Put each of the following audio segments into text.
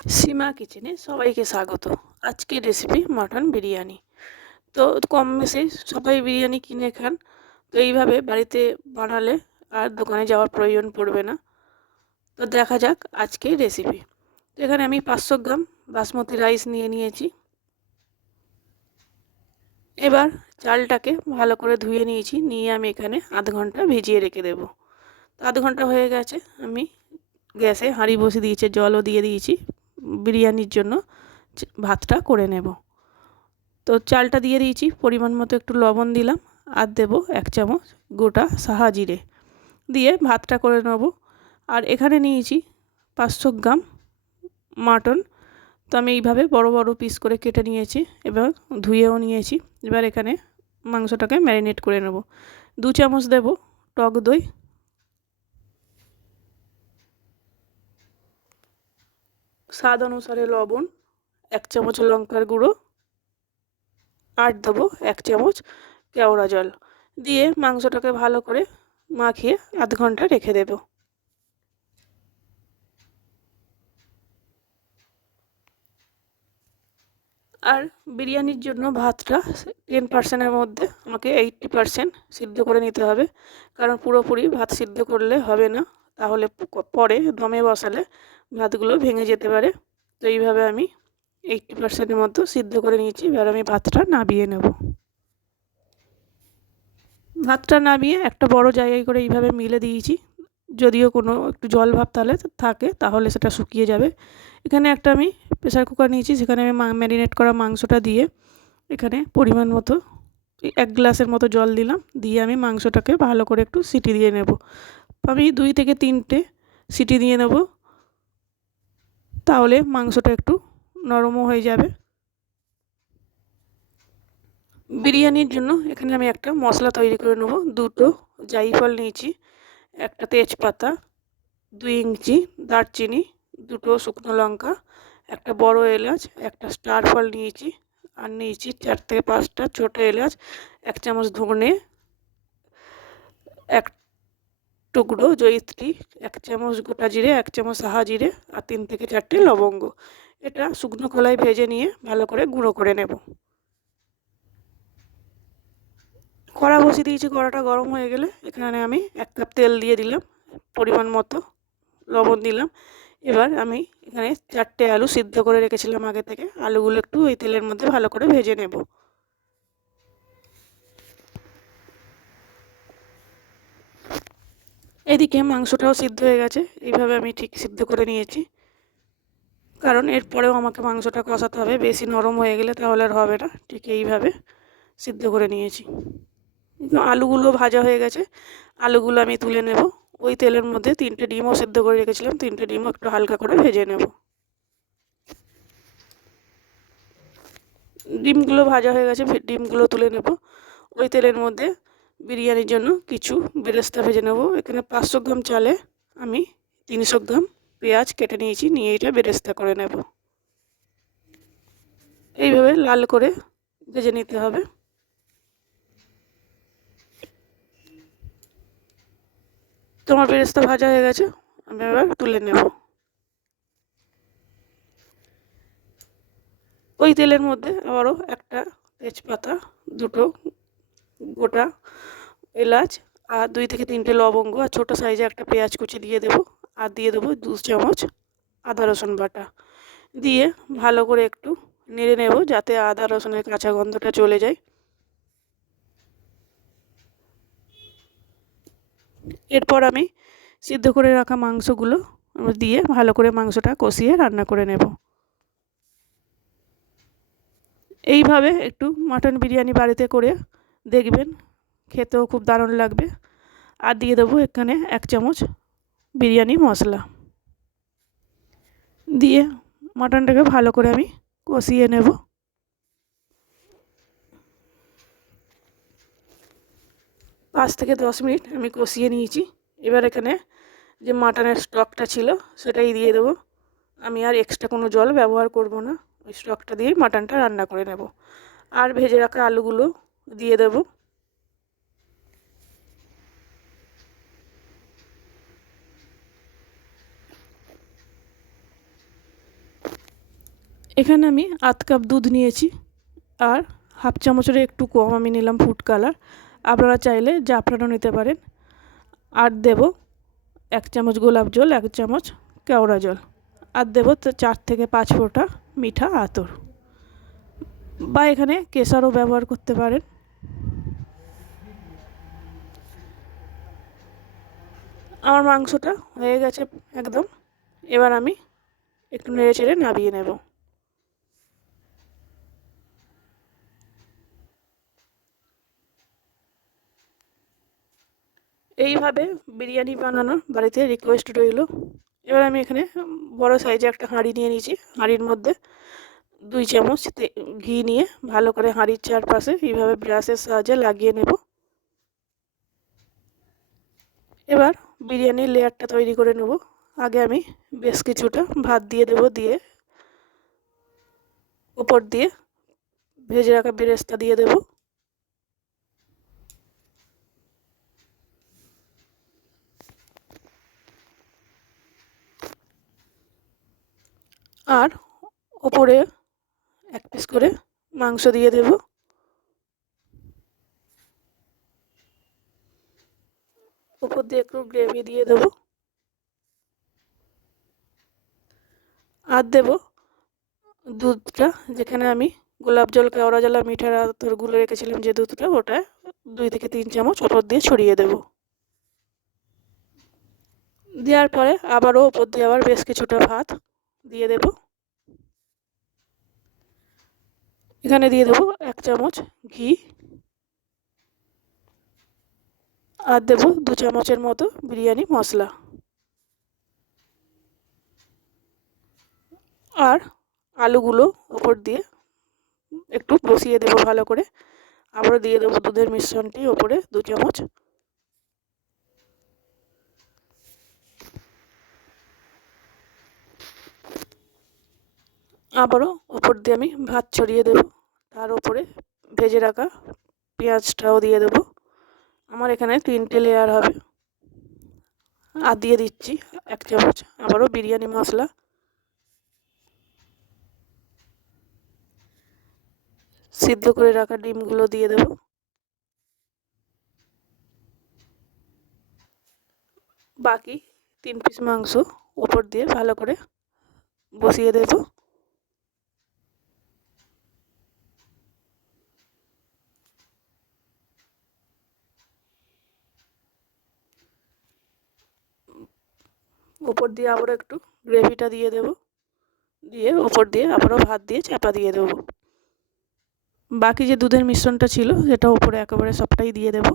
সীমা কিচেনে সবাইকে স্বাগত। আজকের রেসিপি মাটন বিরিয়ানি। তো কম বেশি সবাই বিরিয়ানি কিনে খান। তো এইভাবে বাড়িতে বানালে আর দোকানে যাওয়ার প্রয়োজন পড়বে না। তো দেখা যাক আজকের রেসিপি তো এখানে আমি পাঁচশো গ্রাম বাসমতি রাইস নিয়ে নিয়েছি। এবার চালটাকে ভালো করে ধুয়ে নিয়েছি। নিয়ে আমি এখানে আধ ঘণ্টা ভিজিয়ে রেখে দেবো। তো আধ ঘণ্টা হয়ে গেছে। আমি গ্যাসে হাঁড়ি বসে দিয়েছে, জলও দিয়ে দিয়েছি। বিরিয়ানির জন্য ভাতটা করে নেব। তো চালটা দিয়ে দিয়েছি, পরিমাণ মতো একটু লবণ দিলাম আর দেবো এক চামচ গোটা সাহা জিরে। দিয়ে ভাতটা করে নেব। আর এখানে নিয়েছি পাঁচশো গ্রাম মাটন। তো আমি এইভাবে বড় বড় পিস করে কেটে নিয়েছি এবার ধুয়েও নিয়েছি। এবার এখানে মাংসটাকে ম্যারিনেট করে নেব। দু চামচ দেব টক দই স্বাদ অনুসারে লবণ, এক চামচ লঙ্কার গুঁড়ো, আর দেবো এক চামচ কেওড়া জল। দিয়ে মাংসটাকে ভালো করে মাখিয়ে আধ ঘণ্টা রেখে দেব। আর বিরিয়ানির জন্য ভাতটা টেন পার্সেন্টের মধ্যে আমাকে এইটটি পার্সেন্ট সিদ্ধ করে নিতে হবে। কারণ পুরোপুরি ভাত সিদ্ধ করলে হবে না। তাহলে পরে দমে বসালে ভাতগুলো ভেঙে যেতে পারে। তো এইভাবে আমি এইটটি পার্সেন্টের মতো সিদ্ধ করে নিয়েছি। এবার আমি ভাতটা নাবিয়ে নেব। ভাতটা নামিয়ে একটা বড় জায়গায় করে এইভাবে মিলে দিয়েছি। যদিও কোনো একটু জল ভাব তাহলে থাকে, তাহলে সেটা শুকিয়ে যাবে। এখানে একটা আমি প্রেসার কুকার নিয়েছি। সেখানে আমি ম্যারিনেট করা মাংসটা দিয়ে এখানে পরিমাণ মতো, এক গ্লাসের মতো জল দিলাম। দিয়ে আমি মাংসটাকে ভালো করে একটু সিটি দিয়ে নেব। আমি দুই থেকে তিনটে সিটি দিয়ে নেব। তাহলে মাংসটা একটু নরমও হয়ে যাবে। বিরিয়ানির জন্য এখানে আমি একটা মশলা তৈরি করে নেব। দুটো জাইফল নিয়েছি, একটা তেজপাতা, দুই ইঞ্চি দারচিনি, দুটো শুকনো লঙ্কা, একটা বড় এলাচ, একটা স্টার ফল নিয়েছি, আর নিয়েছি চার থেকে পাঁচটা ছোটো এলাচ, এক চামচ ধনে এক টুকরো জয়িত্রী, এক চামচ গোটা জিরে, এক চামচ সাহা জিরে আর তিন থেকে চারটে লবঙ্গ। এটা শুকনো কলাই ভেজে নিয়ে ভালো করে গুঁড়ো করে নেব। কড়া বসিয়ে দিয়েছি, কড়াটা গরম হয়ে গেলে এখানে আমি এক কাপ তেল দিয়ে দিলাম, পরিমাণ মতো লবণ দিলাম। এবার আমি এখানে চারটে আলু সিদ্ধ করে রেখেছিলাম আগে থেকে। আলুগুলো একটু ওই তেলের মধ্যে ভালো করে ভেজে নেব। এদিকে মাংসটাও সিদ্ধ হয়ে গেছে। এইভাবে আমি ঠিক সিদ্ধ করে নিয়েছি। কারণ এরপরেও আমাকে মাংসটা কষাতে হবে। বেশি নরম হয়ে গেলে তাহলে আর হবে না। ঠিক এইভাবে সিদ্ধ করে নিয়েছি। আলুগুলো ভাজা হয়ে গেছে। আলুগুলো আমি তুলে নেব। ওই তেলের মধ্যে তিনটে ডিমও সিদ্ধ করে রেখেছিলাম। তিনটে ডিমও একটু হালকা করে ভেজে নেব। ডিমগুলো ভাজা হয়ে গেছে। ডিমগুলো তুলে নেব। ওই তেলের মধ্যে বিরিয়ানির জন্য কিছু বেরেস্তা ভেজে নেব। এখানে পাঁচশো গ্রাম চালে আমি তিনশো গ্রাম পেঁয়াজ কেটে নিয়েছি, নিয়ে এটা বেরেস্তা করে নেব। এইভাবে লাল করে ভেজে নিতে হবে। তোমার বেরেস্তা ভাজা হয়ে গেছে, আমি এবার তুলে নেব। ওই তেলের মধ্যে আবারও একটা তেজপাতা, দুটো গোটা এলাচ আর দুই থেকে তিনটে লবঙ্গ আর ছোটো সাইজে একটা পেঁয়াজ কুচি দিয়ে দেবো আর দিয়ে দেবো দু চামচ আদা রসুন বাটা। দিয়ে ভালো করে একটু নেড়ে নেব যাতে আদা রসুনের কাঁচা গন্ধটা চলে যায়। এরপর আমি সিদ্ধ করে রাখা মাংসগুলো দিয়ে ভালো করে মাংসটা কষিয়ে রান্না করে নেব। এইভাবে একটু মাটন বিরিয়ানি বাড়িতে করে দেখবেন, খেতেও খুব দারুণ লাগবে। আর দিয়ে দেবো এখানে এক চামচ বিরিয়ানি মশলা। দিয়ে মাটনটাকে ভালো করে আমি কষিয়ে নেব। পাঁচ থেকে দশ মিনিট আমি কষিয়ে নিয়েছি। এবার এখানে যে মাটনের স্টকটা ছিল, সেটাই দিয়ে দেবো। আমি আর এক্সট্রা কোনো জল ব্যবহার করব না। ওই স্টকটা দিয়েই মাটনটা রান্না করে নেব। আর ভেজে রাখা আলুগুলো দিয়ে দেবো। এখানে আমি আধ কাপ দুধ নিয়েছি আর হাফ চামচের একটু কম আমি নিলাম ফুড কালার আপনারা চাইলে জাফরানও নিতে পারেন। আর দেব এক চামচ গোলাপ জল, এক চামচ কেওড়া জল। আর দেবো চার থেকে পাঁচ ফোঁটা মিঠা আতর। বা এখানে কেশারও ব্যবহার করতে পারেন। আমার মাংসটা হয়ে গেছে একদম। এবার আমি একটু নেড়ে চেড়ে নাবিয়ে নেব। এইভাবে বিরিয়ানি বানানোর বাড়িতে রিকোয়েস্ট রইল। এবার আমি এখানে বড় সাইজে একটা হাঁড়ি নিয়ে নিয়েছি। হাঁড়ির মধ্যে দুই চামচ ঘি নিয়ে ভালো করে হাঁড়ির চারপাশে এইভাবে ব্রাশের সাহায্যে লাগিয়ে নেব। এবার বিরিয়ানির লেয়ারটা তৈরি করে নেব। আগে আমি বেশ কিছুটা ভাত দিয়ে দেব, দিয়ে উপর দিয়ে ভেজে রাখা বেরেস্তা দিয়ে দেব। আর ওপরে এক পিস করে মাংস দিয়ে দেব। দিয়ে একটু গ্রেভি দিয়ে দেব। আর দেব দুধটা, যেখানে আমি গোলাপ জল, কেওড়া জল মিঠার আতর গুলে রেখেছিলাম যে দুধটা, ওটা দুই থেকে তিন চামচ ওপর দিয়ে ছড়িয়ে দেব। দেওয়ার পরে আবারও ওপর দিয়ে আবার বেশ কিছুটা ভাত দিয়ে দেব। এখানে দিয়ে দেবো এক চামচ ঘি। আর দেবো দু চামচের মতো বিরিয়ানি মশলা। আর আলুগুলো ওপর দিয়ে একটু বসিয়ে দেবো ভালো করে। আবারও দিয়ে দেবো দুধের মিশ্রণটি ওপরে দু চামচ। আবারও ওপর দিয়ে আমি ভাত ছড়িয়ে দেবো। তার ওপরে ভেজে রাখা পেঁয়াজটাও দিয়ে দেবো। আমার এখানে তিনটে লেয়ার হবে। আর দিয়ে দিচ্ছি এক চামচ। আবারও বিরিয়ানি মশলা। সিদ্ধ করে রাখা ডিমগুলো দিয়ে দেব। বাকি তিন পিস মাংস উপর দিয়ে ভালো করে বসিয়ে দেবো। উপর দিয়ে আবারও একটু গ্রেভিটা দিয়ে দেব। দিয়ে উপর দিয়ে আবারও ভাত দিয়ে চাপা দিয়ে দেবো। বাকি যে দুধের মিশ্রণটা ছিল, সেটা উপরে একেবারে সবটাই দিয়ে দেব।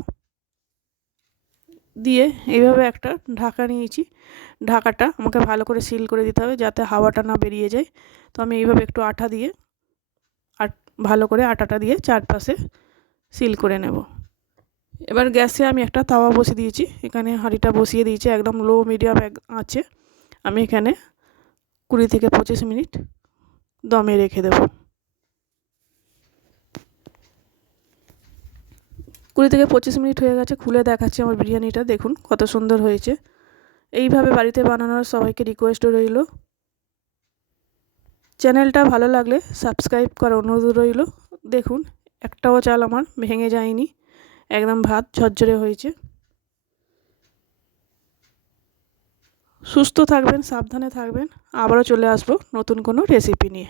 দিয়ে এইভাবে একটা ঢাকা নিয়েছি। ঢাকাটা আমাকে ভালো করে সিল করে দিতে হবে যাতে হাওয়াটা না বেরিয়ে যায়। তো আমি এইভাবে একটু আঠা দিয়ে আর ভালো করে আটাটা দিয়ে চারপাশে সিল করে নেব। এবার গ্যাসে আমি একটা তাওয়া বসিয়ে দিয়েছি। এখানে হাঁড়িটা বসিয়ে দিয়েছি, একদম লো মিডিয়াম আছে আমি এখানে কুড়ি থেকে পঁচিশ মিনিট দমে রেখে দেব। কুড়ি থেকে পঁচিশ মিনিট হয়ে গেছে, খুলে দেখাচ্ছি আমার বিরিয়ানিটা, দেখুন কত সুন্দর হয়েছে। এইভাবে বাড়িতে বানানোর সবাইকে রিকোয়েস্ট রইল। চ্যানেলটা ভালো লাগলে সাবস্ক্রাইব করার অনুরোধ রইল। দেখুন, একটাও চাল আমার ভেঙে যায়নি। একদম ভাত ঝরঝরে হয়েছে। সুস্থ থাকবেন, সাবধানে থাকবেন। আবারও চলে আসব নতুন কোনো রেসিপি নিয়ে।